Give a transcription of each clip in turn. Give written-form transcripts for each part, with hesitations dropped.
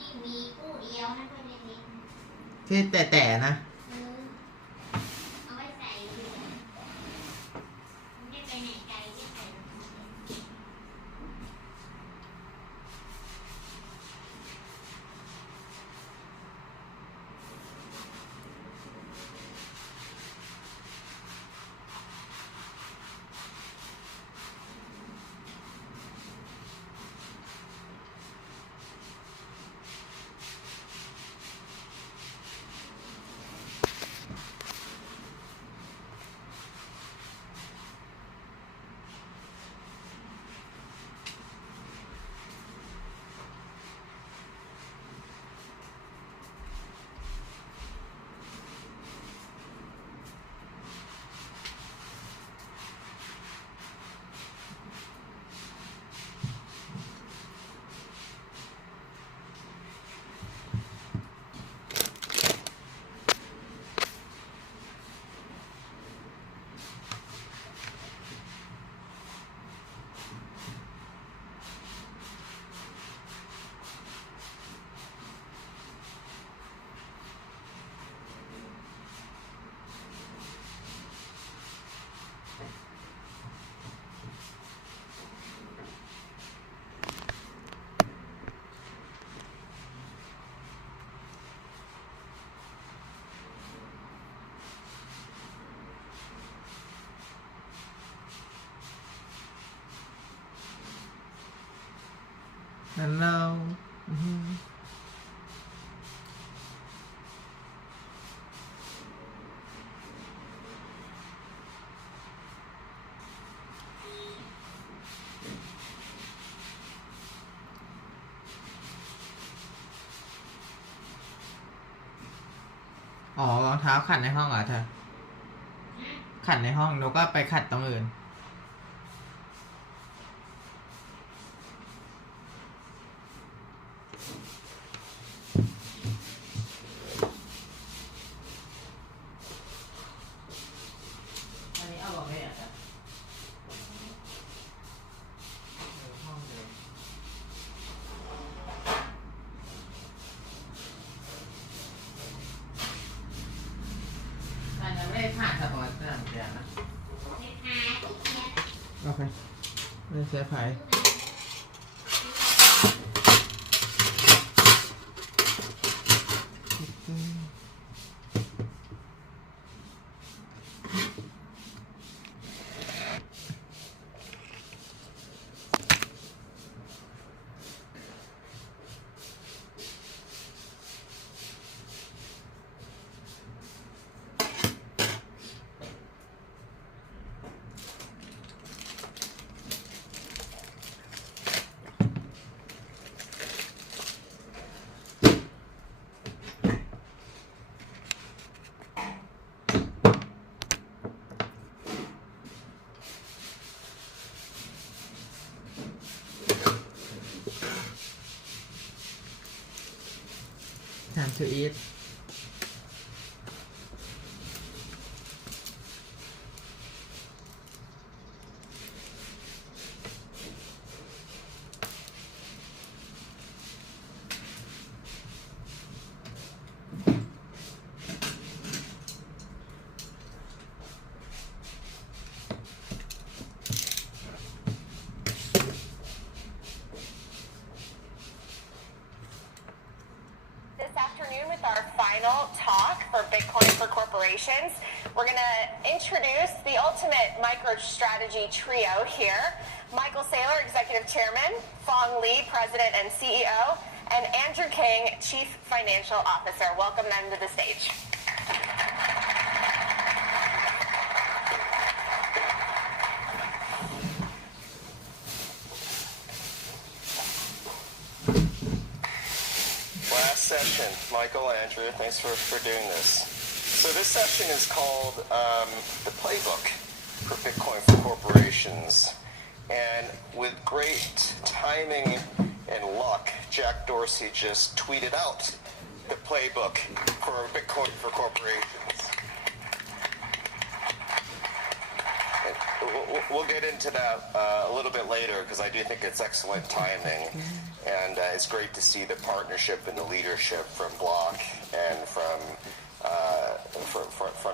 ยิ่งมีคู่เดียวนะค่อยเล็กที่แต่นะเอาไว้ใส่ไม่ไปไหนไกลที่ใส่นั่นเราอ๋อรองเท้าขัดในห้องเหรอเธอขัดในห้องหนูก็ไปขัดตรงอื่นอันนี้เอาบอกไม่อ่ะห้องเดิมอันนั้นไม่ได้ผ่านสปอร์ตสนามเดียวนะโอเคไม่ใช่ไผ่time to eat With our final talk for Bitcoin for Corporations. We're going to introduce the ultimate MicroStrategy trio here. Michael Saylor, Executive Chairman, Phong Lee, President and CEO, and Andrew King, Chief Financial Officer. Welcome them to the stage. Session. Michael, Andrew, thanks for doing this. So this session is called the Playbook for Bitcoin for Corporations. And with great timing and luck, Jack Dorsey just tweeted out the playbook for Bitcoin for Corporations. We'll get into that a little bit later because I do think it's excellent timing. And it's great to see the partnership and the leadership from Block and from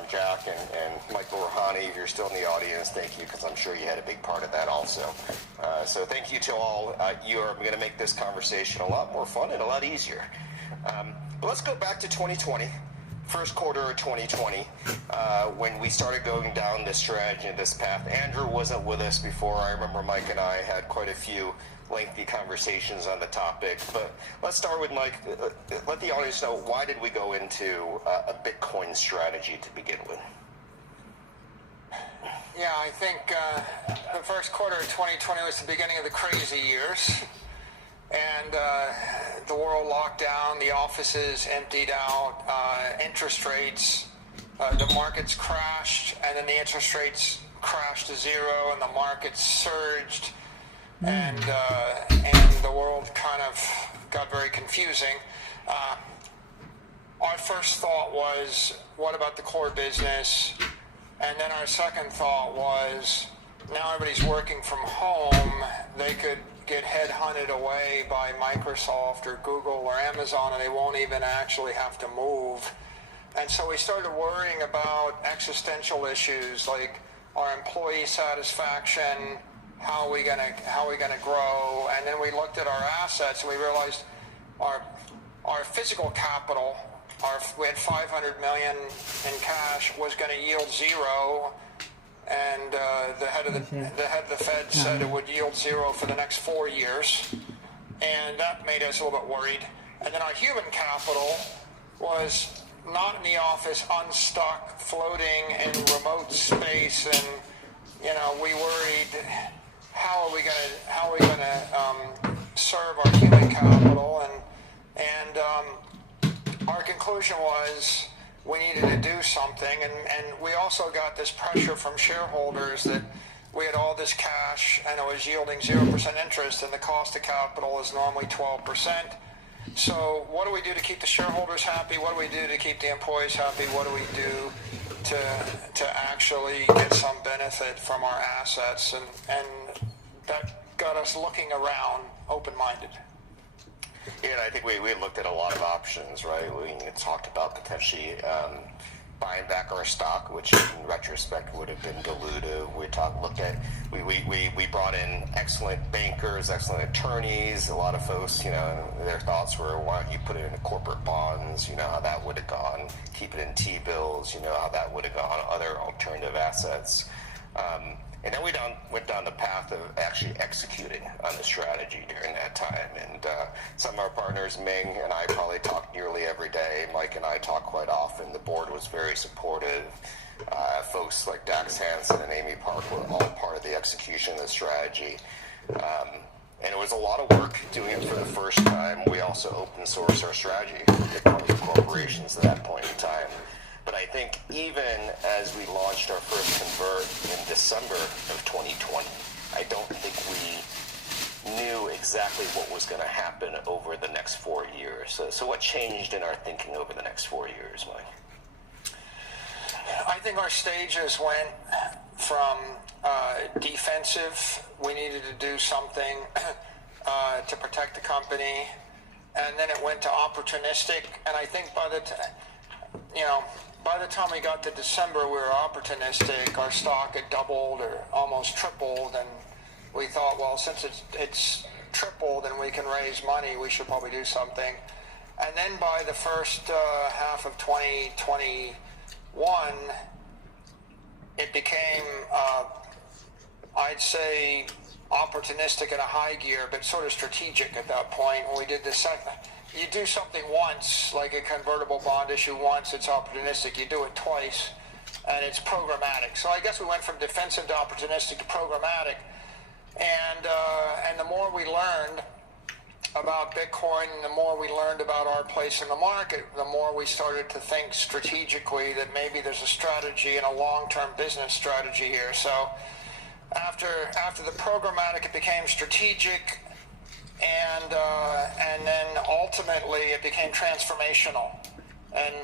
Jack and Michael Rouhani. If you're still in the audience, thank you, because I'm sure you had a big part of that also. So thank you to all. You are going to make this conversation a lot more fun and a lot easier. But let's go back to 2020. First quarter of 2020, when we started going down this strategy and this path. Andrew wasn't with us before. I remember Mike and I had quite a few lengthy conversations on the topic. But let's start with Mike. Let the audience know, why did we go into a Bitcoin strategy to begin with? Yeah, I think the first quarter of 2020 was the beginning of the crazy years. And the world locked down, the offices emptied out, interest rates, the markets crashed, and then the interest rates crashed to zero, and the markets surged, and the world kind of got very confusing. Our first thought was, what about the core business? And then our second thought was, now everybody's working from home, they could get headhunted away by Microsoft or Google or Amazon, and they won't even actually have to move. And so we started worrying about existential issues like our employee satisfaction, how are we gonna grow, and then we looked at our assets and we realized our physical capital, we had $500 million in cash, was going to yield zero. And the head of the Fed said it would yield zero for the next 4 years, and that made us a little bit worried. And then our human capital was not in the office, unstuck, floating in remote space, and we worried, how are we gonna serve our human capital? And our conclusion was, we needed to do something, and we also got this pressure from shareholders that we had all this cash and it was yielding 0% interest, and the cost of capital is normally 12%. So what do we do to keep the shareholders happy? What do we do to keep the employees happy? What do we do to actually get some benefit from our assets? And that got us looking around, open-minded. Yeah, and I think we looked at a lot of options, right? We talked about potentially buying back our stock, which in retrospect would have been dilutive. We brought in excellent bankers, excellent attorneys. A lot of folks, their thoughts were, why don't you put it in corporate bonds? How that would have gone. Keep it in T-bills. How that would have gone. Other alternative assets. And then we went down the path of actually executing on the strategy during that time. And some of our partners, Ming and I, probably talked nearly every day. Mike and I talk quite often. The board was very supportive. Folks like Dax Hansen and Amy Park were all part of the execution of the strategy. And it was a lot of work doing it for the first time. We also open sourced our strategy for Bitcoin corporations at that point in time. But I think even as we launched our first convert in December of 2020, I don't think we knew exactly what was going to happen over the next 4 years. So what changed in our thinking over the next 4 years, Mike? I think our stages went from defensive, we needed to do something to protect the company, and then it went to opportunistic. And I think by the time we got to December, we were opportunistic. Our stock had doubled or almost tripled, and we thought, well, since it's tripled and we can raise money, we should probably do something. And then by the first half of 2021, it became, I'd say, opportunistic in a high gear, but sort of strategic at that point. When we did this, you do something once, like a convertible bond issue once, it's opportunistic. You do it twice, and it's programmatic. So I guess we went from defensive to opportunistic to programmatic. And the more we learned about Bitcoin, and the more we learned about our place in the market, the more we started to think strategically that maybe there's a strategy and a long-term business strategy here. So after the programmatic, it became strategic, and then ultimately it became transformational. And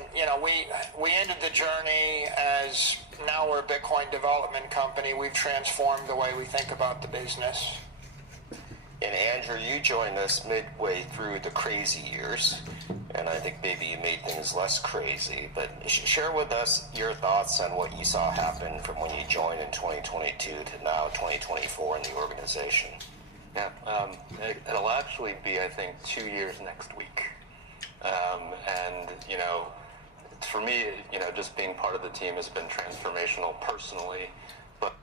we ended the journey as, now we're a Bitcoin development company. We've transformed the way we think about the business. And Andrew, you joined us midway through the crazy years, and I think maybe you made things less crazy, but share with us your thoughts on what you saw happen from when you joined in 2022 to now 2024 in the organization. Yeah, it'll actually be, I think, 2 years next week. And, you know, for me, you know, just being part of the team has been transformational personally, but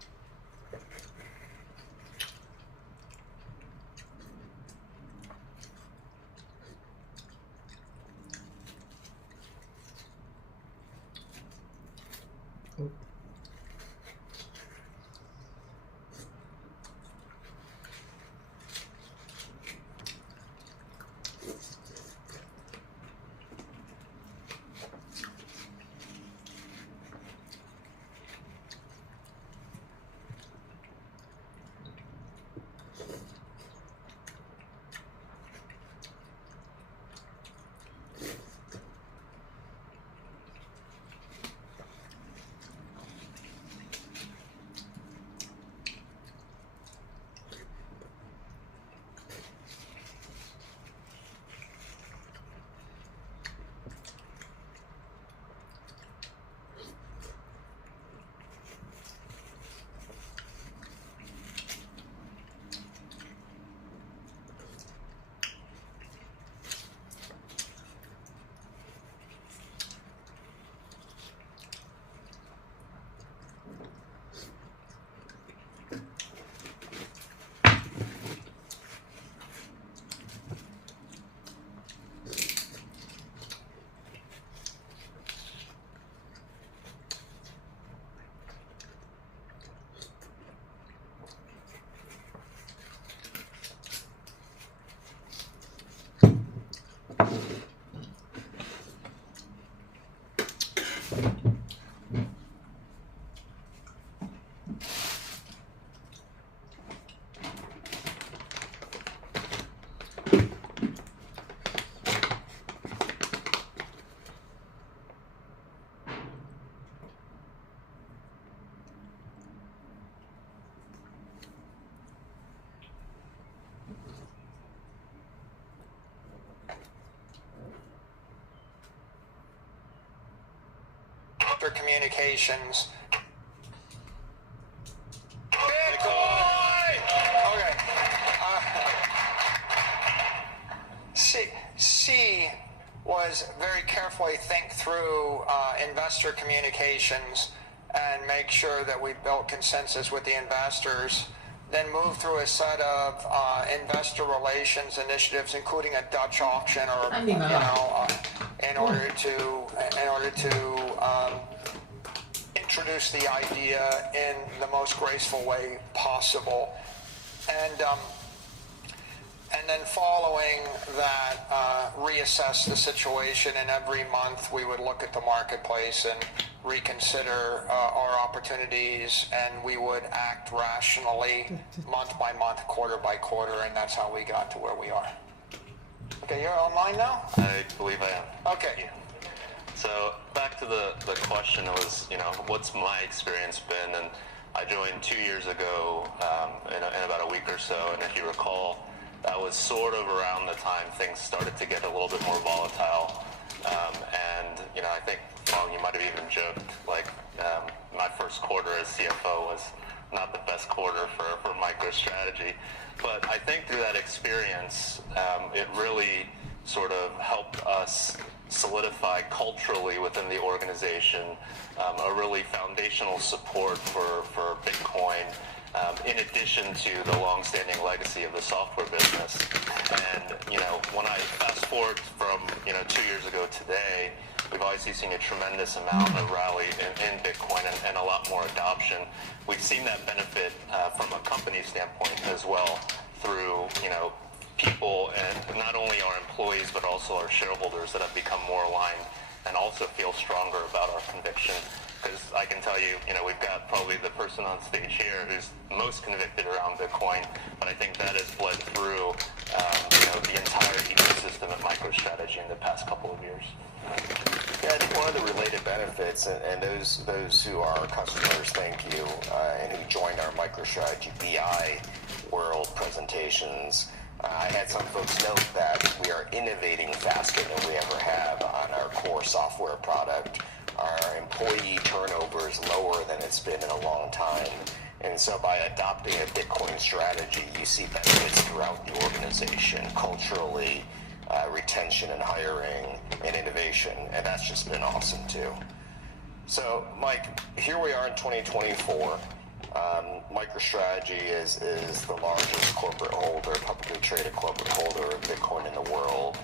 After communications. Bitcoin! Okay. C was very carefully think through investor communications and make sure that we built consensus with the investors, then move through a set of investor relations initiatives, including a Dutch auction, or in order to introduce the idea in the most graceful way possible, and then following that, reassess the situation, and every month we would look at the marketplace and reconsider our opportunities, and we would act rationally month by month, quarter by quarter, and that's how we got to where we are. Okay, you're online now? I believe I am. Okay. So back to the question was, you know, what's my experience been? And I joined 2 years ago in about a week or so, and if you recall, that was sort of around the time things started to get a little bit more volatile. And, you know, I think, well, you might have even joked, like, my first quarter as CFO was not the best quarter for MicroStrategy. But I think through that experience, it really sort of helped us solidify culturally within the organization a really foundational support for Bitcoin, in addition to the long-standing legacy of the software business. And, you know, when I fast forward from, 2 years ago today, we've obviously seen a tremendous amount of rally in Bitcoin and a lot more adoption. We've seen that benefit from a company standpoint as well through, people and not only our employees but also our shareholders that have become more aligned and also feel stronger about our conviction. Because I can tell you, we've got probably the person on stage here who's most convicted around Bitcoin, but I think that has bled through, the entire ecosystem at MicroStrategy in the past couple of years. Yeah, I think one of the related benefits, and those who are our customers, thank you, and who joined our MicroStrategy BI, world presentations, I had some folks note that we are innovating faster than we ever have on our core software product. Our employee turnover is lower than it's been in a long time. And so by adopting a Bitcoin strategy, you see benefits throughout the organization, culturally, retention and hiring, and innovation. And that's just been awesome too. So, Mike, here we are in 2024. MicroStrategy is the largest corporate holder, publicly traded corporate holder of Bitcoin in the world.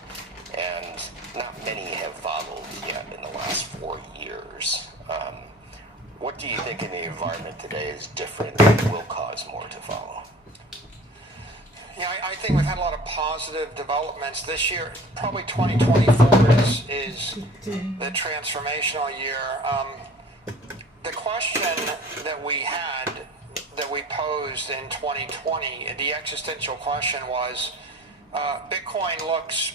And not many have followed yet in the last 4 years. What do you think in the environment today is different that will cause more to follow? Yeah, I think we've had a lot of positive developments this year. Probably 2024 is the transformational year. The question that we posed in 2020, the existential question was, Bitcoin looks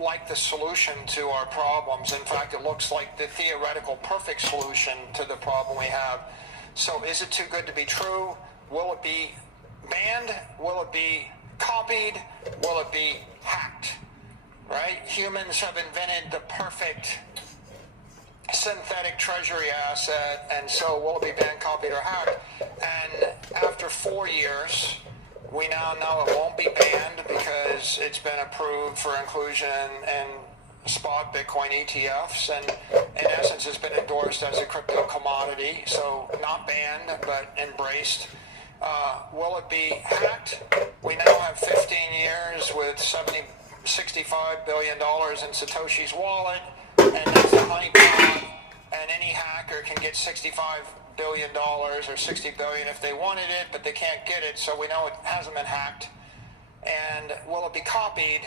like the solution to our problems. In fact, it looks like the theoretical perfect solution to the problem we have. So is it too good to be true? Will it be banned? Will it be copied? Will it be hacked? Right? Humans have invented the perfect synthetic treasury asset, and so will it be banned, copied, or hacked? And after 4 years, we now know it won't be banned because it's been approved for inclusion in spot Bitcoin ETFs, and in essence it's been endorsed as a crypto commodity, so not banned but embraced. Will it be hacked? We now have 15 years with $65 billion in Satoshi's wallet, and that's the honeypot, and any hacker can get $65 billion or 60 billion if they wanted it, but they can't get it, so we know it hasn't been hacked. And will it be copied?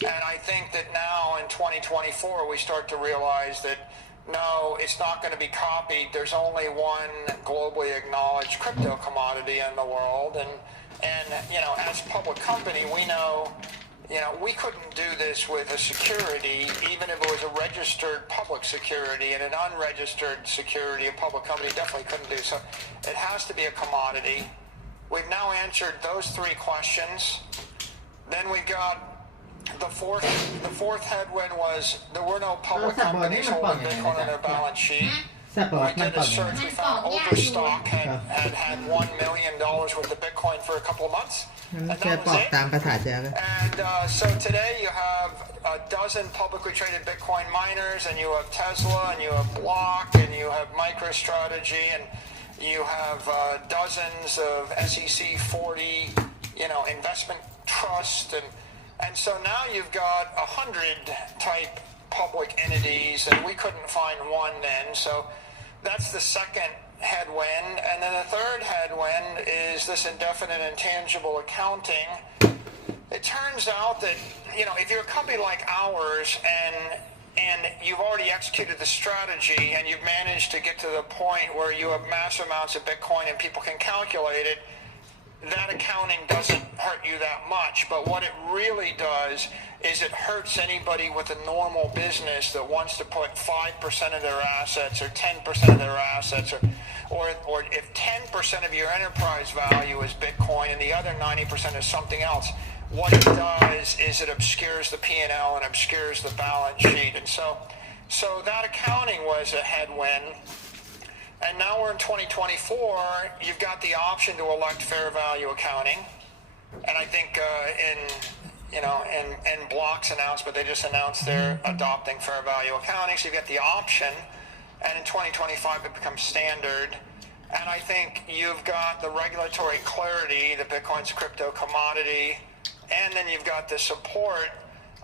And I think that now in 2024 we start to realize that no, it's not going to be copied. There's only one globally acknowledged crypto commodity in the world, and you know, as a public company, we know, you know, we couldn't do this with a security, even if it was a registered public security, and an unregistered security, a public company definitely couldn't do. So it has to be a commodity. We've now answered those 3 questions. Then we've got the fourth headwind was there were no public companies holding Bitcoin on their balance sheet. We did a search, we found Overstock had $1 million worth of Bitcoin for a couple of months. And that was it. And so today you have a dozen publicly traded Bitcoin miners, and you have Tesla, and you have Block, and you have MicroStrategy, and you have dozens of SEC 40, you know, investment trust, and so now you've got 100 type public entities, and we couldn't find one then. So that's the second headwind. And then the third headwind is this indefinite intangible accounting. It turns out that, you know, if you're a company like ours and you've already executed the strategy and you've managed to get to the point where you have mass amounts of Bitcoin and people can calculate it, that accounting doesn't hurt you that much. But what it really does is it hurts anybody with a normal business that wants to put 5% of their assets or 10% of their assets, or if 10% of your enterprise value is Bitcoin and the other 90% is something else, what it does is it obscures the P&L and obscures the balance sheet. And so that accounting was a headwind. And now we're in 2024, you've got the option to elect fair value accounting. And I think in Block's announcement, they just announced they're adopting fair value accounting. So you've got the option, and in 2025 it becomes standard. And I think you've got the regulatory clarity that Bitcoin's a crypto commodity, and then you've got the support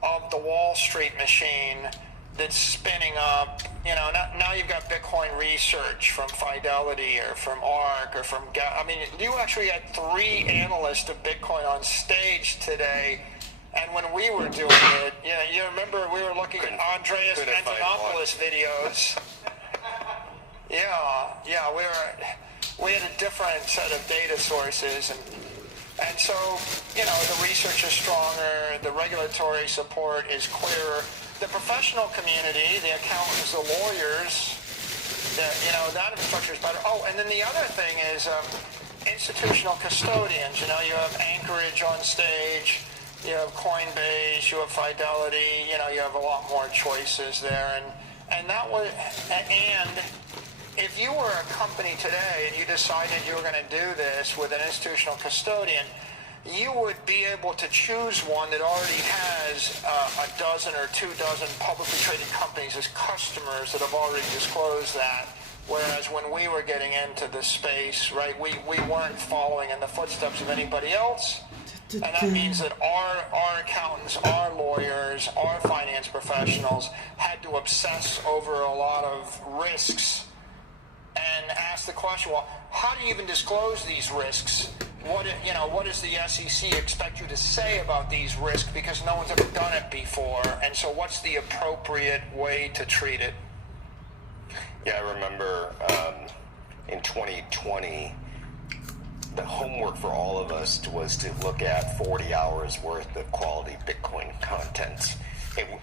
of the Wall Street machine that's spinning up. You know, now you've got Bitcoin research from Fidelity or from ARK or from I mean, you actually had 3 analysts of Bitcoin on stage today, and when we were doing it, you know, you remember we were looking at Andreas Antonopoulos videos. Yeah, we had a different set of data sources, and so, you know, the research is stronger, the regulatory support is clearer. The professional community, the accountants, the lawyers, you know, that infrastructure is better. Oh, and then the other thing is, in institutional custodians. You know, you have Anchorage on stage, you have Coinbase, you have Fidelity. You know, you have a lot more choices there, and that was and. If you were a company today and you decided you were going to do this with an institutional custodian, you would be able to choose one that already has a dozen or 2 dozen publicly traded companies as customers that have already disclosed that. Whereas when we were getting into the space, right, we weren't following in the footsteps of anybody else. And that means that our accountants, our lawyers, our finance professionals had to obsess over a lot of risks and ask the question, well, how do you even disclose these risks? What does the SEC expect you to say about these risks, because no one's ever done it before? And so what's the appropriate way to treat it? Yeah, I remember in 2020, the homework for all of us was to look at 40 hours worth of quality Bitcoin content.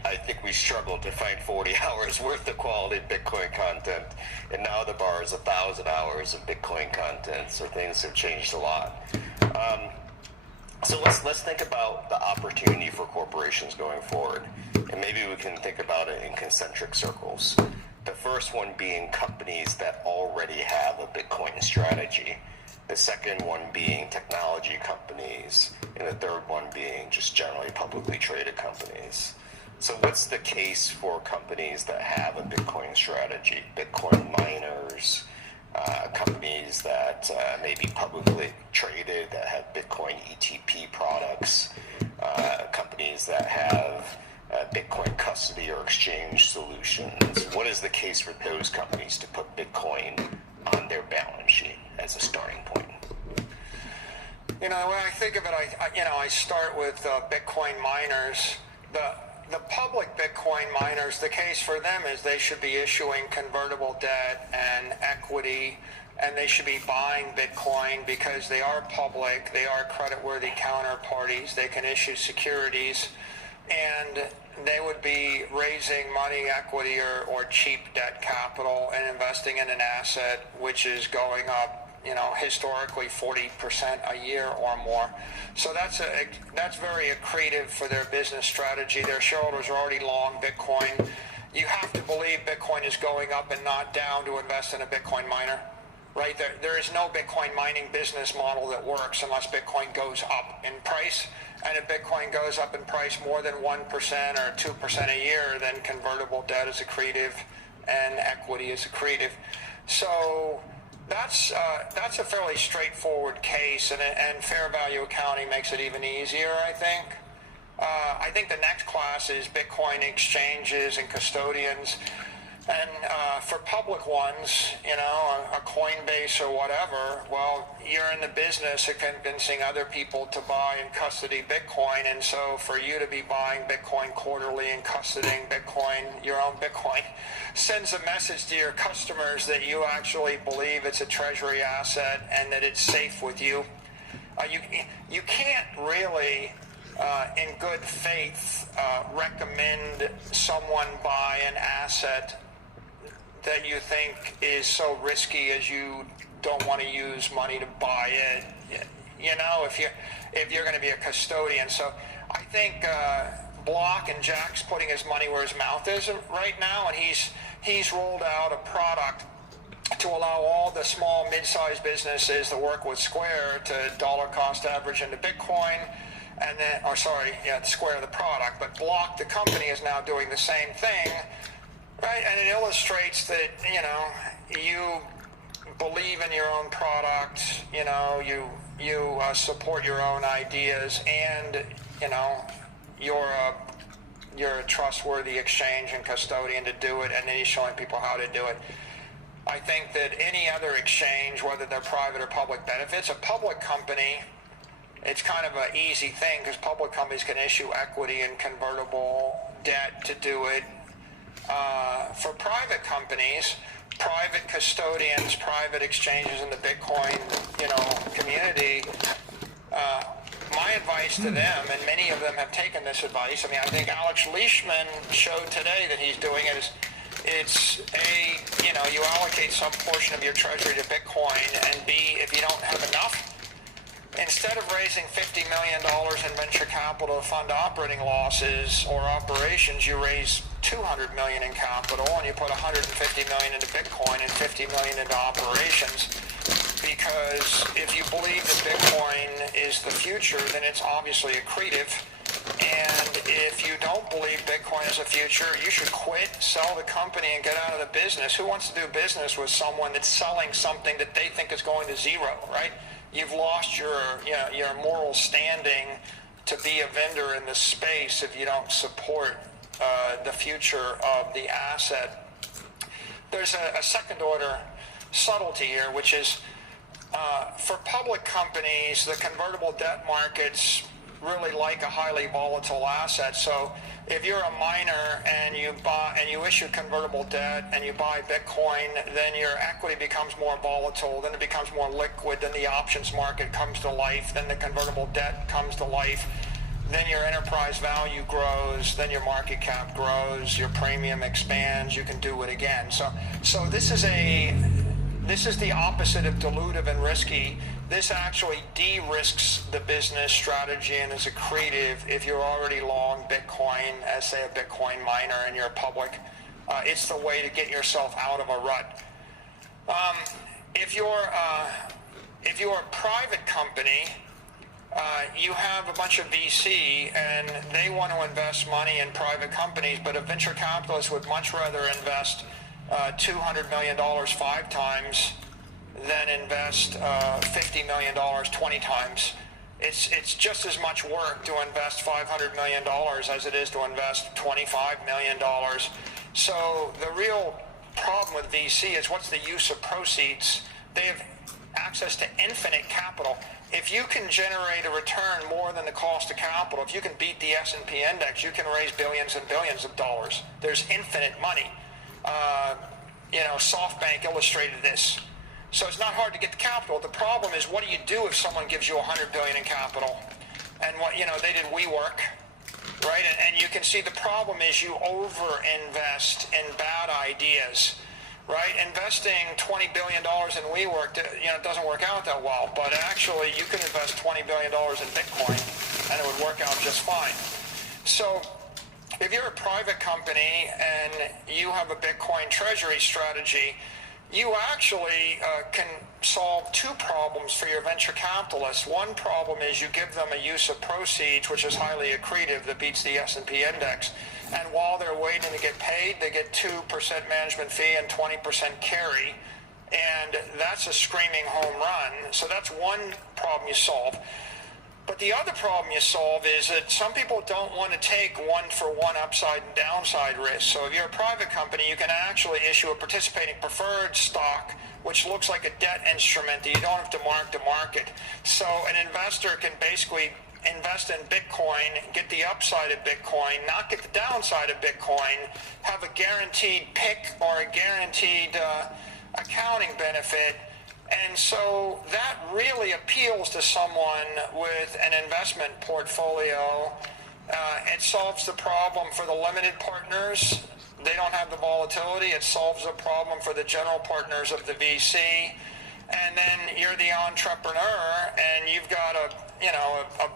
I think we struggled to find 40 hours worth of quality Bitcoin content, and now the bar is 1,000 hours of Bitcoin content, so things have changed a lot. So let's think about the opportunity for corporations going forward, and maybe we can think about it in concentric circles. The first one being companies that already have a Bitcoin strategy, the second one being technology companies, and the third one being just generally publicly traded companies. So what's the case for companies that have a Bitcoin strategy? Bitcoin miners, companies that may be publicly traded, that have Bitcoin ETP products, companies that have Bitcoin custody or exchange solutions. What is the case for those companies to put Bitcoin on their balance sheet as a starting point? You know, when I think of it, I start with Bitcoin miners. The public Bitcoin miners, the case for them is they should be issuing convertible debt and equity, and they should be buying Bitcoin because they are public, they are creditworthy counterparties, they can issue securities, and they would be raising money, equity, or cheap debt capital and investing in an asset which is going up, historically 40% a year or more. So that's very accretive for their business strategy. Their shareholders are already long Bitcoin. You have to believe Bitcoin is going up and not down to invest in a Bitcoin miner, right? There is no Bitcoin mining business model that works unless Bitcoin goes up in price. And if Bitcoin goes up in price more than 1% or 2% a year, then convertible debt is accretive and equity is accretive. So that's a fairly straightforward case, and fair value accounting makes it even easier, I think. I think the next class is Bitcoin exchanges and custodians. And for public ones, a Coinbase or whatever, well, you're in the business of convincing other people to buy and custody Bitcoin. And so for you to be buying Bitcoin quarterly and custodying Bitcoin, your own Bitcoin, sends a message to your customers that you actually believe it's a treasury asset and that it's safe with you. You can't really, in good faith, recommend someone buy an asset that you think is so risky as you don't want to use money to buy it, if you're going to be a custodian. So I think Block and Jack's putting his money where his mouth is right now, and he's rolled out a product to allow all the small, mid-sized businesses that work with Square to dollar cost average into Bitcoin, and then, Square the product, but Block the company is now doing the same thing. Right, and it illustrates that, you believe in your own product, you support your own ideas, and, you're a trustworthy exchange and custodian to do it, and then you're showing people how to do it. I think that any other exchange, whether they're private or public, benefits. A public company, it's kind of an easy thing because public companies can issue equity and convertible debt to do it. For private companies, private custodians, private exchanges in the Bitcoin, community, my advice to them, and many of them have taken this advice. I think Alex Leishman showed today that he's doing it, is it's A, you allocate some portion of your treasury to Bitcoin, and B, if you don't have enough, instead of raising $50 million in venture capital to fund operating losses or operations, you raise $200 million in capital and you put $150 million into Bitcoin and $50 million into operations. Because if you believe that Bitcoin is the future, then it's obviously accretive. And if you don't believe Bitcoin is the future, you should quit, sell the company, and get out of the business. Who wants to do business with someone that's selling something that they think is going to zero, right? You've lost your moral standing to be a vendor in this space if you don't support the future of the asset. There's a second order subtlety here, which is for public companies, the convertible debt markets really like a highly volatile asset. So if you're a miner and you issue convertible debt and you buy Bitcoin, then your equity becomes more volatile, then it becomes more liquid, then the options market comes to life, then the convertible debt comes to life, then your enterprise value grows, then your market cap grows, your premium expands, you can do it again. So this is the opposite of dilutive and risky. This actually de-risks the business strategy and is accretive if you're already long Bitcoin, as say a Bitcoin miner, and you're public. It's the way to get yourself out of a rut. If you're a private company, you have a bunch of VC and they want to invest money in private companies, but a venture capitalist would much rather invest $200 million 5 times than invest $50 million 20 times. It's just as much work to invest $500 million as it is to invest $25 million. So the real problem with VC is what's the use of proceeds? They have access to infinite capital. If you can generate a return more than the cost of capital, if you can beat the S&P index, you can raise billions and billions of dollars. There's infinite money. SoftBank illustrated this. So it's not hard to get the capital. The problem is, what do you do if someone gives you $100 billion in capital? And they did WeWork, right? And you can see the problem is you over-invest in bad ideas, right? Investing $20 billion in WeWork, doesn't work out that well. But actually, you can invest $20 billion in Bitcoin, and it would work out just fine. So if you're a private company and you have a Bitcoin treasury strategy, you actually can solve 2 problems for your venture capitalists. One problem is you give them a use of proceeds, which is highly accretive, that beats the S&P index. And while they're waiting to get paid, they get 2% management fee and 20% carry. And that's a screaming home run. So that's one problem you solve. But the other problem you solve is that some people don't want to take one-for-one upside and downside risk. So if you're a private company, you can actually issue a participating preferred stock, which looks like a debt instrument that you don't have to mark to market. So an investor can basically invest in Bitcoin, get the upside of Bitcoin, not get the downside of Bitcoin, have a guaranteed PIK or a guaranteed accounting benefit. And so that really appeals to someone with an investment portfolio. It solves the problem for the limited partners. They don't have the volatility. It solves the problem for the general partners of the VC. And then you're the entrepreneur and you've got a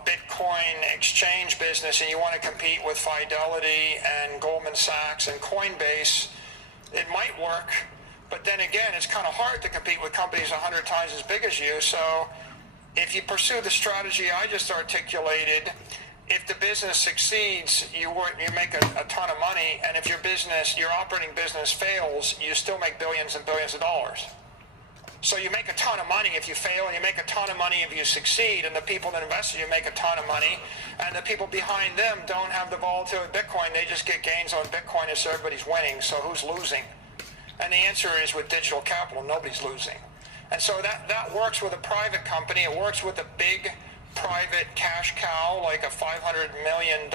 Bitcoin exchange business and you want to compete with Fidelity and Goldman Sachs and Coinbase. It might work. But then again, it's kind of hard to compete with companies 100 times as big as you. So if you pursue the strategy I just articulated, if the business succeeds, you make a ton of money. And if your operating business fails, you still make billions and billions of dollars. So you make a ton of money if you fail, and you make a ton of money if you succeed. And the people that invest in you make a ton of money. And the people behind them don't have the volatility of Bitcoin. They just get gains on Bitcoin as everybody's winning. So who's losing? And the answer is, with digital capital, nobody's losing. And so that works with a private company. It works with a big private cash cow, like a $500 million,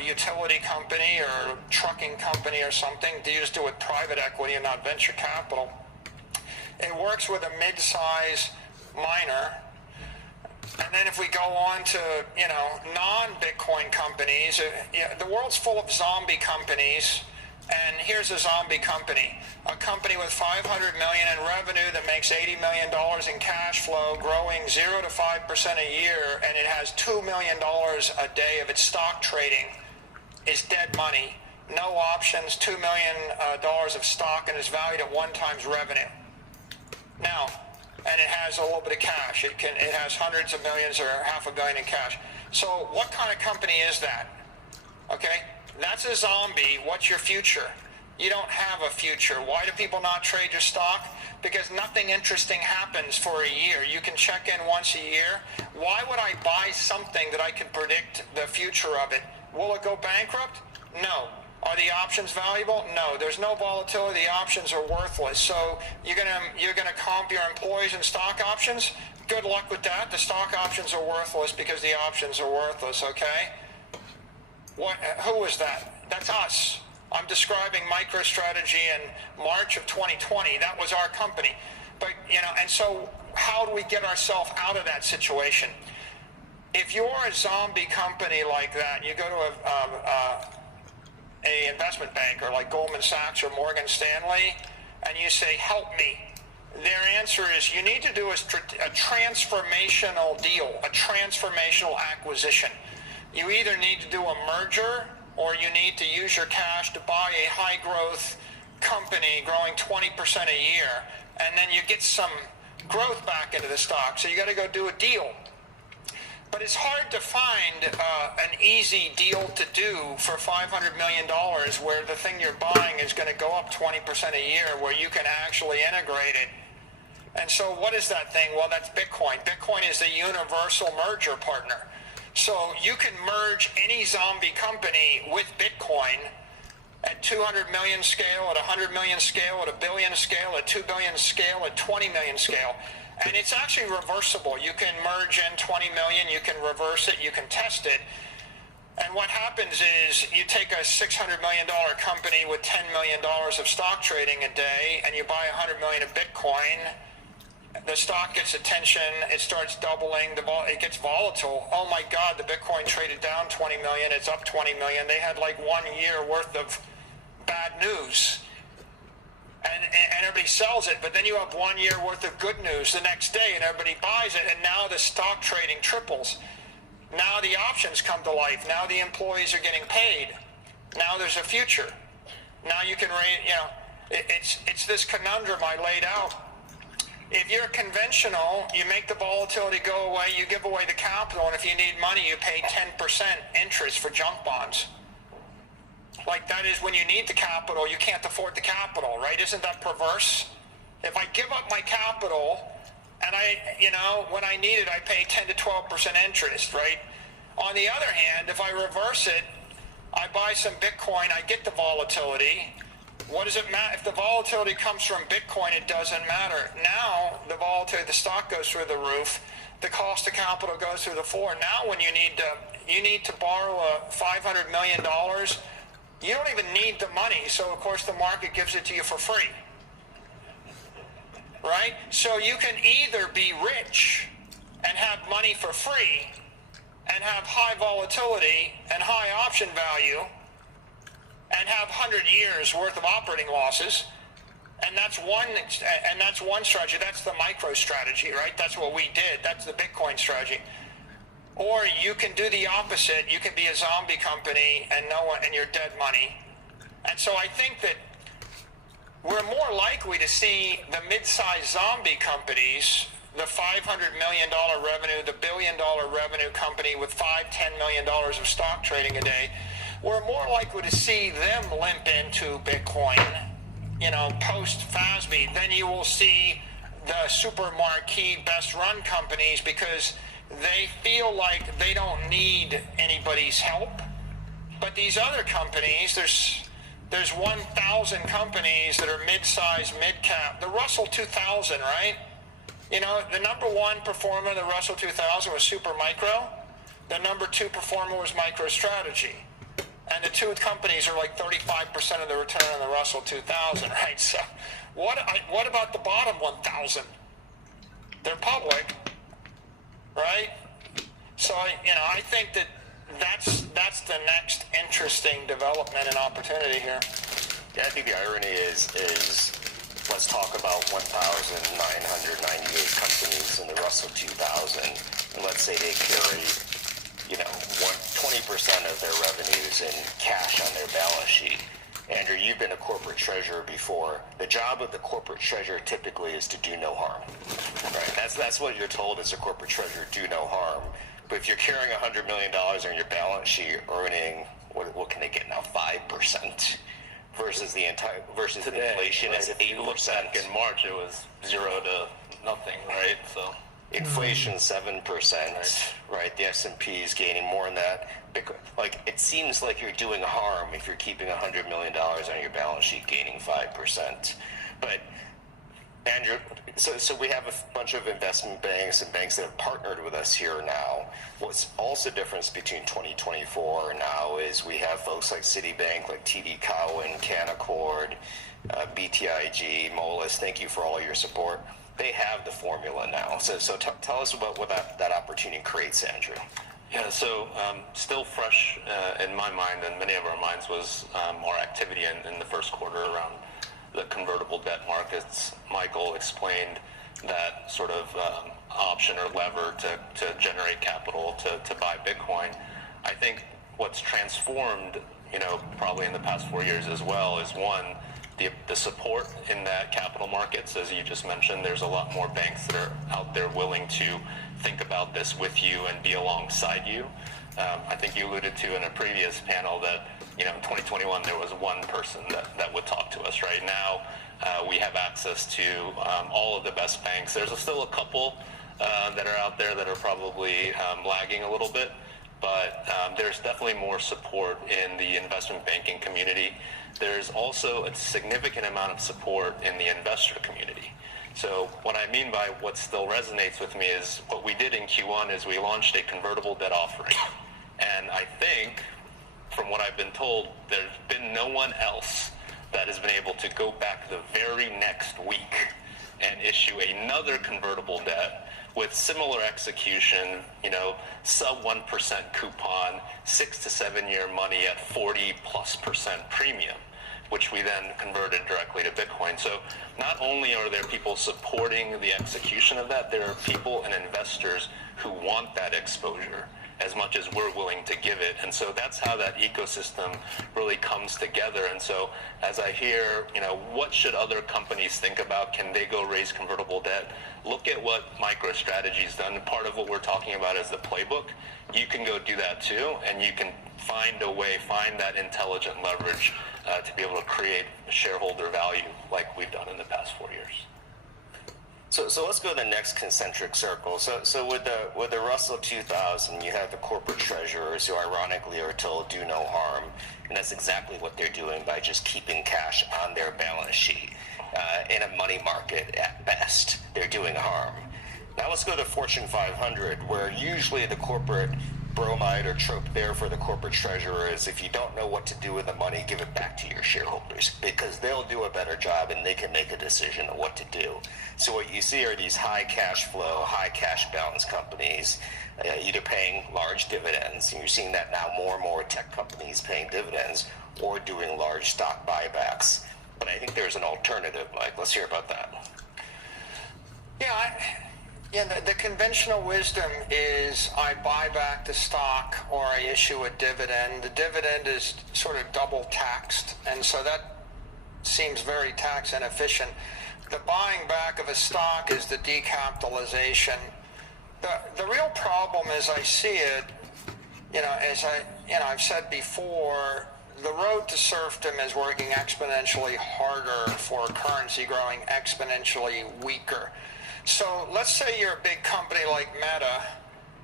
utility company or trucking company or something. You just do it with private equity and not venture capital. It works with a mid-size miner. And then if we go on to, non-Bitcoin companies, the world's full of zombie companies And here's a zombie company, a company with $500 million in revenue that makes $80 million in cash flow, growing 0 to 5% a year, and it has $2 million a day of its stock trading is dead money. No options, $2 million of stock, and is valued at 1 times revenue. Now, and it has a little bit of cash. It has hundreds of millions or $500 million in cash. So what kind of company is that? Okay, that's a zombie. What's your future? You don't have a future. Why do people not trade your stock? Because nothing interesting happens for a year. You can check in once a year. Why would I buy something that I can predict the future of it? Will it go bankrupt? No. Are the options valuable? No. There's no volatility. The options are worthless. So you're gonna comp your employees in stock options? Good luck with that. The stock options are worthless because the options are worthless, okay? Who is that? That's us. I'm describing MicroStrategy in March of 2020. That was our company. But, and so how do we get ourselves out of that situation? If you're a zombie company like that, you go to a investment banker like Goldman Sachs or Morgan Stanley, and you say, help me. Their answer is you need to do a transformational deal, a transformational acquisition. You either need to do a merger or you need to use your cash to buy a high-growth company growing 20% a year, and then you get some growth back into the stock. So you got to go do a deal. But it's hard to find an easy deal to do for $500 million where the thing you're buying is going to go up 20% a year, where you can actually integrate it. And so what is that thing? Well, that's Bitcoin. Bitcoin is the universal merger partner. So you can merge any zombie company with Bitcoin at 200 million scale, at 100 million scale, at 1 billion scale, at 2 billion scale, at 20 million scale. And it's actually reversible. You can merge in 20 million, you can reverse it, you can test it. And what happens is you take a $600 million company with $10 million of stock trading a day, and you buy 100 million of Bitcoin. The stock gets attention, it starts doubling, it gets volatile. Oh my God, the Bitcoin traded down 20 million, it's up 20 million. They had like 1 year worth of bad news. And everybody sells it, but then you have 1 year worth of good news the next day, and everybody buys it, and now the stock trading triples. Now the options come to life. Now the employees are getting paid. Now there's a future. Now you can, it's this conundrum I laid out. If you're conventional, you make the volatility go away, you give away the capital, and if you need money, you pay 10% interest for junk bonds. Like, that is when you need the capital, you can't afford the capital, right? Isn't that perverse? If I give up my capital and when I need it, I pay 10 to 12% interest, right? On the other hand, if I reverse it, I buy some Bitcoin, I get the volatility. What does it matter? If the volatility comes from Bitcoin, it doesn't matter. Now, the volatility, the stock goes through the roof, the cost of capital goes through the floor. Now when you need to borrow $500 million, you don't even need the money, so of course the market gives it to you for free. Right? So you can either be rich and have money for free and have high volatility and high option value and have 100 years worth of operating losses, and that's one strategy. That's the micro strategy, right? That's what we did. That's the Bitcoin strategy. Or you can do the opposite. You can be a zombie company and you're dead money. And so I think that we're more likely to see the mid-sized zombie companies, the $500 million revenue, the $1 billion revenue company with $5-10 million of stock trading a day. We're more likely to see them limp into Bitcoin, post FASB, than you will see the super marquee best run companies, because they feel like they don't need anybody's help. But these other companies, there's 1,000 companies that are mid-size, mid-cap. The Russell 2000, right? The number one performer in the Russell 2000 was Supermicro. The number two performer was MicroStrategy. And the two companies are like 35% of the return on the Russell 2000, right? So what about the bottom 1,000? They're public, right? So I think that's the next interesting development and opportunity here. Yeah, I think the irony is let's talk about 1,998 companies in the Russell 2000, and let's say they carry, 20% of their revenues in cash on their balance sheet. Andrew, you've been a corporate treasurer before. The job of the corporate treasurer typically is to do no harm, right? That's what you're told as a corporate treasurer, do no harm. But if you're carrying $100 million on your balance sheet, earning, what can they get now, 5%? Versus the inflation is 8%. If you look back in March, it was 0 to nothing, right? So inflation 7%, right? The S&P is gaining more than that. It seems like you're doing harm if you're keeping $100 million on your balance sheet, gaining 5%. But Andrew, so we have a bunch of investment banks and banks that have partnered with us here now. What's also the difference between 2024 and now is we have folks like Citibank, like TD Cowen, Canaccord, BTIG, Moelis. Thank you for all your support. They have the formula now. So tell us about what that opportunity creates, Andrew. Yeah, so still fresh in my mind and many of our minds was our activity in the first quarter around the convertible debt markets. Michael explained that sort of option or lever to generate capital to buy Bitcoin. I think what's transformed, probably in the past 4 years as well, is one, the support in that capital markets. As you just mentioned, there's a lot more banks that are out there willing to think about this with you and be alongside you. I think you alluded to in a previous panel that, in 2021, there was one person that would talk to us. Right now, we have access to all of the best banks. There's still a couple that are out there that are probably lagging a little bit, but there's definitely more support in the investment banking community. There's also a significant amount of support in the investor community. So what I mean by what still resonates with me is what we did in Q1 is we launched a convertible debt offering. And I think, from what I've been told, there's been no one else that has been able to go back the very next week and issue another convertible debt with similar execution, sub 1% coupon, 6 to 7 year money at 40+% premium, which we then converted directly to Bitcoin. So not only are there people supporting the execution of that, there are people and investors who want that exposure as much as we're willing to give it. And so that's how that ecosystem really comes together. And so as I hear, what should other companies think about? Can they go raise convertible debt? Look at what MicroStrategy's done. Part of what we're talking about is the playbook. You can go do that too, and you can find that intelligent leverage to be able to create shareholder value like we've done in the past 4 years. So let's go to the next concentric circle. So with the Russell 2000, you have the corporate treasurers who ironically are told do no harm, and that's exactly what they're doing by just keeping cash on their balance sheet. In a money market, at best, they're doing harm. Now let's go to Fortune 500, where usually the corporate bromide or trope there for the corporate treasurer is if you don't know what to do with the money, give it back to your shareholders, because they'll do a better job and they can make a decision on what to do. So what you see are these high cash flow, high cash balance companies either paying large dividends, and you're seeing that now more and more tech companies paying dividends, or doing large stock buybacks. But I think there's an alternative, Mike. Let's hear about that. Yeah, the conventional wisdom is I buy back the stock or I issue a dividend. The dividend is sort of double taxed, and so that seems very tax inefficient. The buying back of a stock is the decapitalization. The real problem as I see it, I've said before, the road to serfdom is working exponentially harder for a currency growing exponentially weaker. So let's say you're a big company like Meta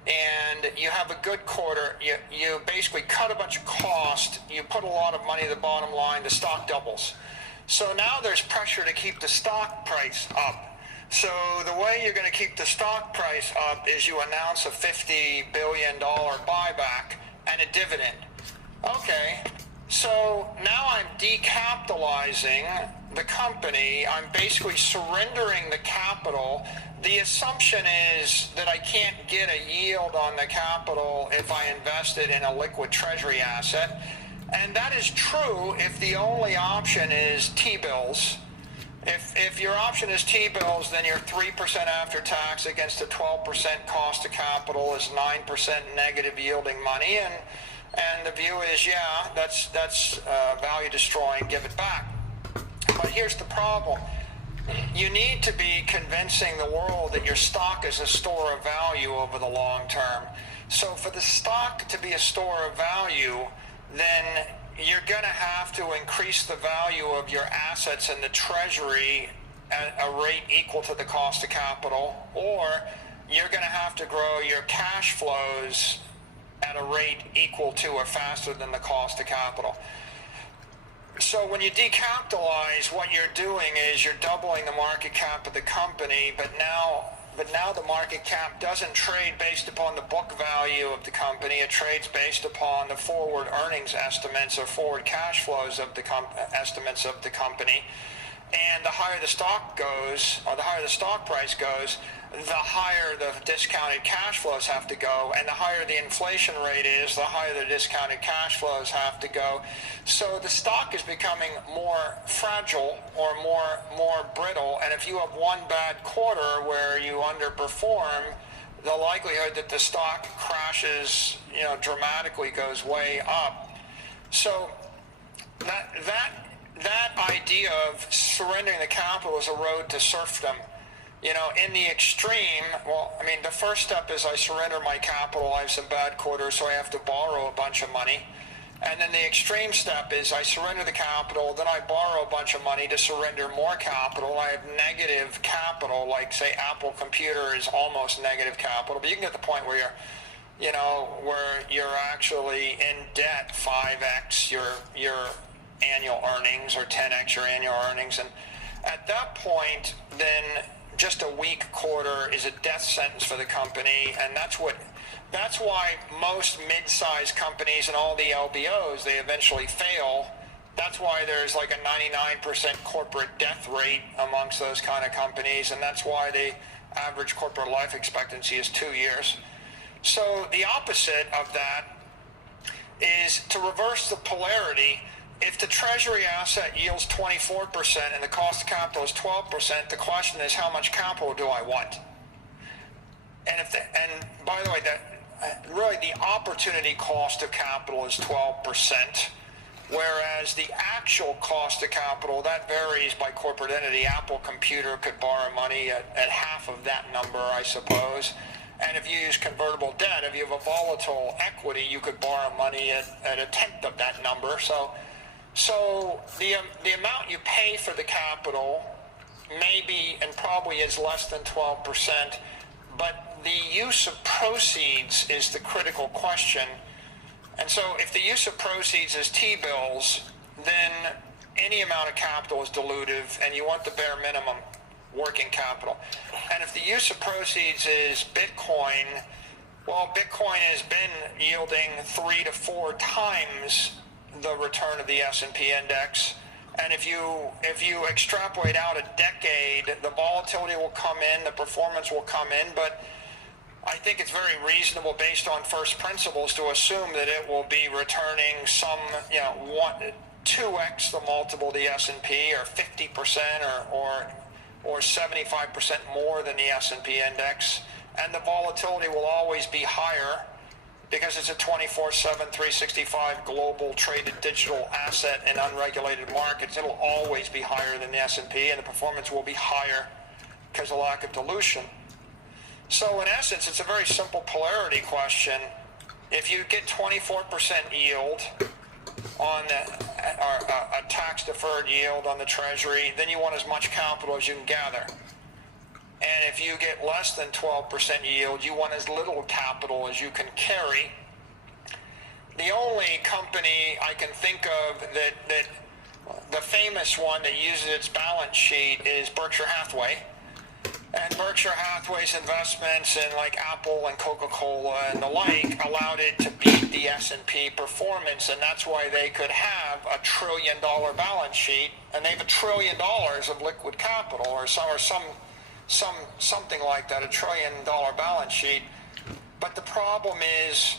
and you have a good quarter, you basically cut a bunch of cost, you put a lot of money at the bottom line, the stock doubles. So now there's pressure to keep the stock price up. So the way you're going to keep the stock price up is you announce a $50 billion buyback and a dividend. Okay, so now I'm decapitalizing the company. I'm basically surrendering the capital. The assumption is that I can't get a yield on the capital if I invest it in a liquid treasury asset. And that is true if the only option is T-bills. If your option is T-bills, then your 3% after tax against a 12% cost of capital is 9% negative yielding money. And the view is, yeah, that's value destroying, give it back. But here's the problem. You need to be convincing the world that your stock is a store of value over the long term. So for the stock to be a store of value, then you're going to have to increase the value of your assets in the treasury at a rate equal to the cost of capital, or you're going to have to grow your cash flows at a rate equal to or faster than the cost of capital. So when you decapitalize, what you're doing is you're doubling the market cap of the company, but now the market cap doesn't trade based upon the book value of the company. It trades based upon the forward earnings estimates or forward cash flows of the estimates of the company. And the higher the stock goes, or the higher the stock price goes, the higher the discounted cash flows have to go, and the higher the inflation rate is, the higher the discounted cash flows have to go. So the stock is becoming more fragile or more brittle, and if you have one bad quarter where you underperform, the likelihood that the stock crashes, dramatically goes way up. So that idea of surrendering the capital is a road to serfdom. In the extreme, the first step is I surrender my capital. I have some bad quarters, so I have to borrow a bunch of money. And then the extreme step is I surrender the capital, then I borrow a bunch of money to surrender more capital. I have negative capital, like say Apple Computer is almost negative capital, but you can get to the point where you're actually in debt 5x your annual earnings or 10x your annual earnings. And at that point, then just a weak quarter is a death sentence for the company, and that's why most mid-sized companies and all the LBOs, they eventually fail. That's why there's like a 99% corporate death rate amongst those kind of companies, and that's why the average corporate life expectancy is 2 years. So the opposite of that is to reverse the polarity. If the treasury asset yields 24% and the cost of capital is 12%, the question is how much capital do I want? And by the way, really the opportunity cost of capital is 12%, whereas the actual cost of capital, that varies by corporate entity. Apple Computer could borrow money at half of that number, I suppose. And if you use convertible debt, if you have a volatile equity, you could borrow money at a tenth of that number. So the amount you pay for the capital may be and probably is less than 12%, but the use of proceeds is the critical question. And so if the use of proceeds is T-bills, then any amount of capital is dilutive, and you want the bare minimum working capital. And if the use of proceeds is Bitcoin, well, Bitcoin has been yielding 3 to 4 times the return of the S&P index, and if you extrapolate out a decade, the volatility will come in, the performance will come in, but I think it's very reasonable based on first principles to assume that it will be returning some 2x the multiple of the S&P, or 50% or 75% more than the S&P index, and the volatility will always be higher because it's a 24/7, 365 global traded digital asset in unregulated markets. It'll always be higher than the S&P, and the performance will be higher because of lack of dilution. So in essence, it's a very simple polarity question. If you get 24% yield on a tax-deferred yield on the Treasury, then you want as much capital as you can gather. And if you get less than 12% yield, you want as little capital as you can carry. The only company I can think of that the famous one that uses its balance sheet is Berkshire Hathaway. And Berkshire Hathaway's investments in like Apple and Coca-Cola and the like allowed it to beat the S&P performance, and that's why they could have a $1 trillion balance sheet, and they have $1 trillion of liquid capital, or something like that, $1 trillion balance sheet. But the problem is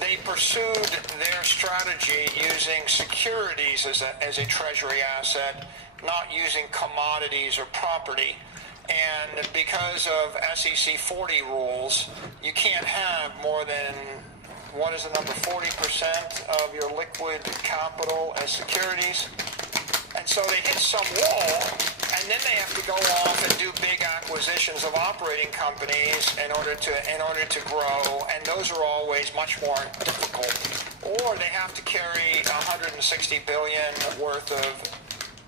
they pursued their strategy using securities as a treasury asset, not using commodities or property. And because of SEC 40 rules, you can't have more than, what is the number, 40% of your liquid capital as securities. And so they hit some wall, and then they have to go off and do big acquisitions of operating companies in order to grow, and those are always much more difficult. Or they have to carry 160 billion worth of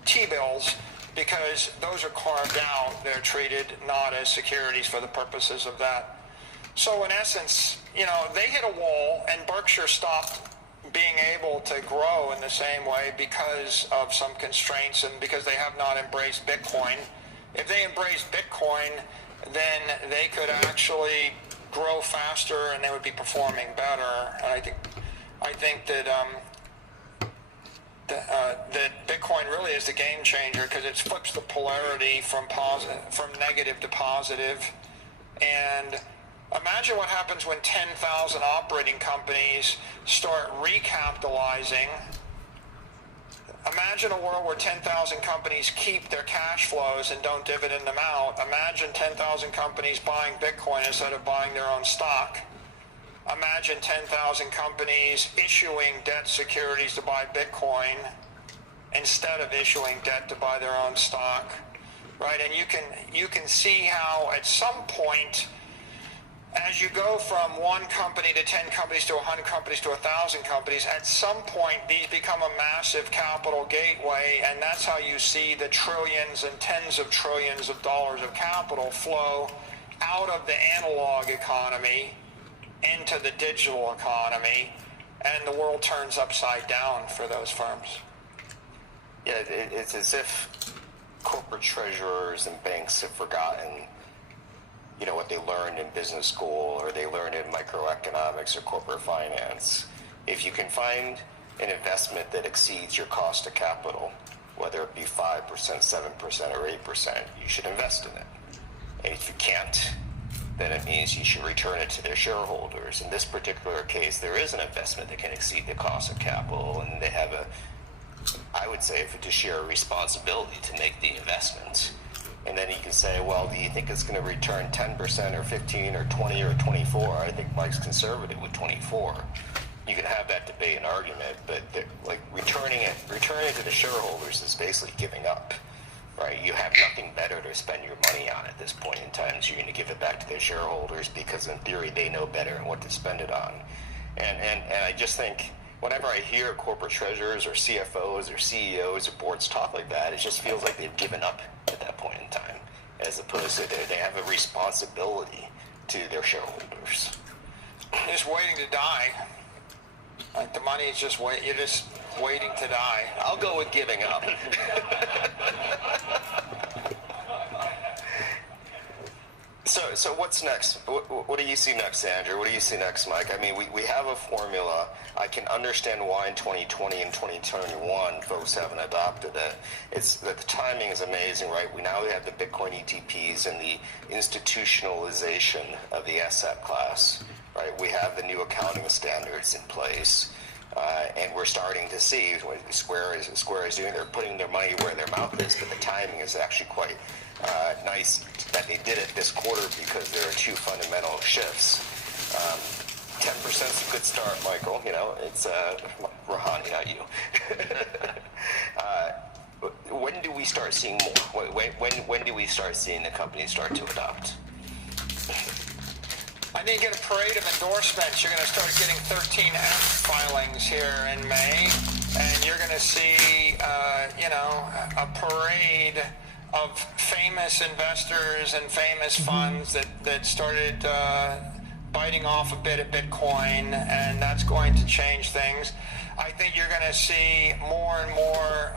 T-bills because those are carved out. They're treated not as securities for the purposes of that. So in essence, they hit a wall, and Berkshire stopped being able to grow in the same way because of some constraints and because they have not embraced Bitcoin. If they embraced Bitcoin, then they could actually grow faster and they would be performing better. And I think that that Bitcoin really is the game changer because it flips the polarity from negative to positive. And imagine what happens when 10,000 operating companies start recapitalizing. Imagine a world where 10,000 companies keep their cash flows and don't dividend them out. Imagine 10,000 companies buying Bitcoin instead of buying their own stock. Imagine 10,000 companies issuing debt securities to buy Bitcoin instead of issuing debt to buy their own stock, right? And you can see how at some point, as you go from one company to 10 companies to 100 companies to 1,000 companies, at some point these become a massive capital gateway, and that's how you see the trillions and tens of trillions of dollars of capital flow out of the analog economy into the digital economy, and the world turns upside down for those firms. Yeah, it's as if corporate treasurers and banks have forgotten what they learned in business school or they learned in microeconomics or corporate finance. If you can find an investment that exceeds your cost of capital, whether it be 5%, 7%, or 8%, you should invest in it. And if you can't, then it means you should return it to their shareholders. In this particular case, there is an investment that can exceed the cost of capital, and they have I would say, a fiduciary responsibility to make the investment. And then you can say, well, do you think it's going to return 10% or 15 or 20 or 24? I think Mike's conservative with 24. You can have that debate and argument, but returning it to the shareholders is basically giving up, right? You have nothing better to spend your money on at this point in time, so you're going to give it back to their shareholders because in theory they know better and what to spend it on. And I just think whenever I hear corporate treasurers or CFOs or CEOs or boards talk like that, it just feels like they've given up at that point in time, as opposed to they have a responsibility to their shareholders. Just waiting to die. Like the money is just you're just waiting to die. I'll go with giving up. So what's next? What do you see next, Andrew? What do you see next, Mike? I mean, we have a formula. I can understand why in 2020 and 2021 folks haven't adopted it. It's that the timing is amazing, right? We now have the Bitcoin ETPs and the institutionalization of the asset class, right? We have the new accounting standards in place. And we're starting to see what Square is doing. They're putting their money where their mouth is, but the timing is actually quite nice that they did it this quarter because there are two fundamental shifts. 10% is a good start, Michael. It's Rouhani, not you. When do we start seeing more? When do we start seeing the companies start to adopt? I think you get a parade of endorsements. You're going to start getting 13F filings here in May, and you're going to see, a parade of famous investors and famous funds that started biting off a bit of Bitcoin, and that's going to change things. I think you're going to see more and more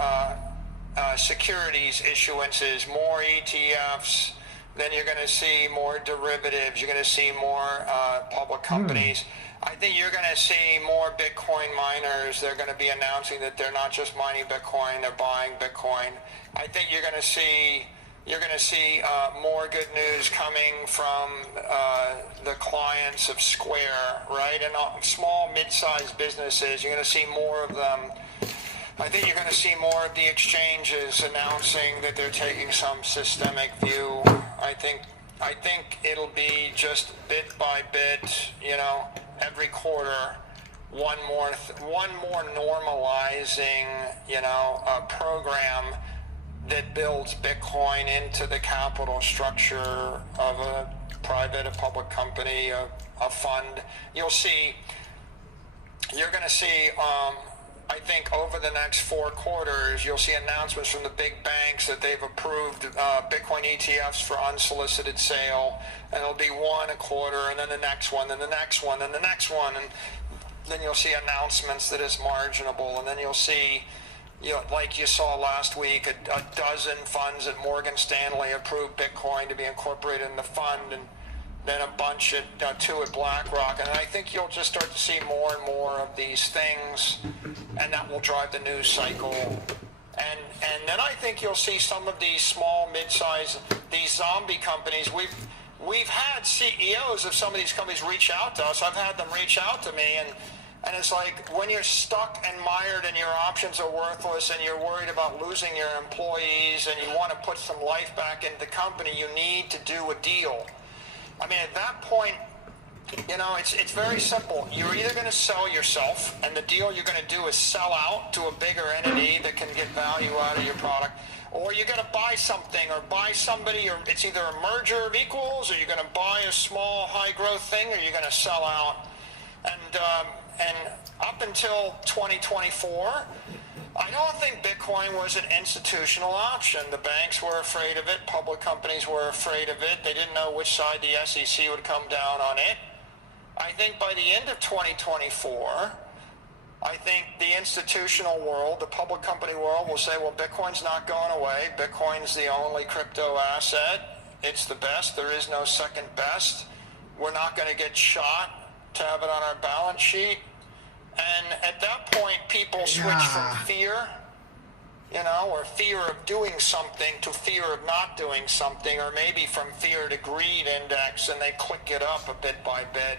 securities issuances, more ETFs. Then you're going to see more derivatives. You're going to see more public companies. I think you're going to see more Bitcoin miners. They're going to be announcing that they're not just mining Bitcoin, they're buying Bitcoin. I think you're going to see You're going to see more good news coming from the clients of Square, right? And small, mid-sized businesses. You're going to see more of them. I think you're going to see more of the exchanges announcing that they're taking some systemic view. I think it'll be just bit by bit, every quarter, one more normalizing, program that builds Bitcoin into the capital structure of a private, a public company, a fund. You're going to see, I think over the next 4 quarters, you'll see announcements from the big banks that they've approved Bitcoin ETFs for unsolicited sale, and it'll be one a quarter, and then the next one, then the next one, then the next one, and then you'll see announcements that it's marginable, and then you'll see, like you saw last week, a dozen funds at Morgan Stanley approved Bitcoin to be incorporated in the fund, and then a bunch at 2 at BlackRock, and I think you'll just start to see more and more of these things, and that will drive the news cycle. And then I think you'll see some of these small, mid-size, these zombie companies. We've had CEOs of some of these companies reach out to us. I've had them reach out to me, and it's like when you're stuck and mired and your options are worthless and you're worried about losing your employees and you want to put some life back into the company, you need to do a deal. I mean, at that point, it's very simple. You're either going to sell yourself, and the deal you're going to do is sell out to a bigger entity that can get value out of your product, or you're going to buy something or buy somebody, or it's either a merger of equals, or you're going to buy a small high-growth thing, or you're going to sell out. And up until 2024, I don't think Bitcoin was an institutional option. The banks were afraid of it. Public companies were afraid of it. They didn't know which side the SEC would come down on it. I think by the end of 2024, I think the institutional world, the public company world, will say, well, Bitcoin's not going away. Bitcoin's the only crypto asset. It's the best. There is no second best. We're not going to get shot to have it on our balance sheet. And at that point, people switch from fear, or fear of doing something to fear of not doing something, or maybe from fear to greed index, and they click it up a bit by bit.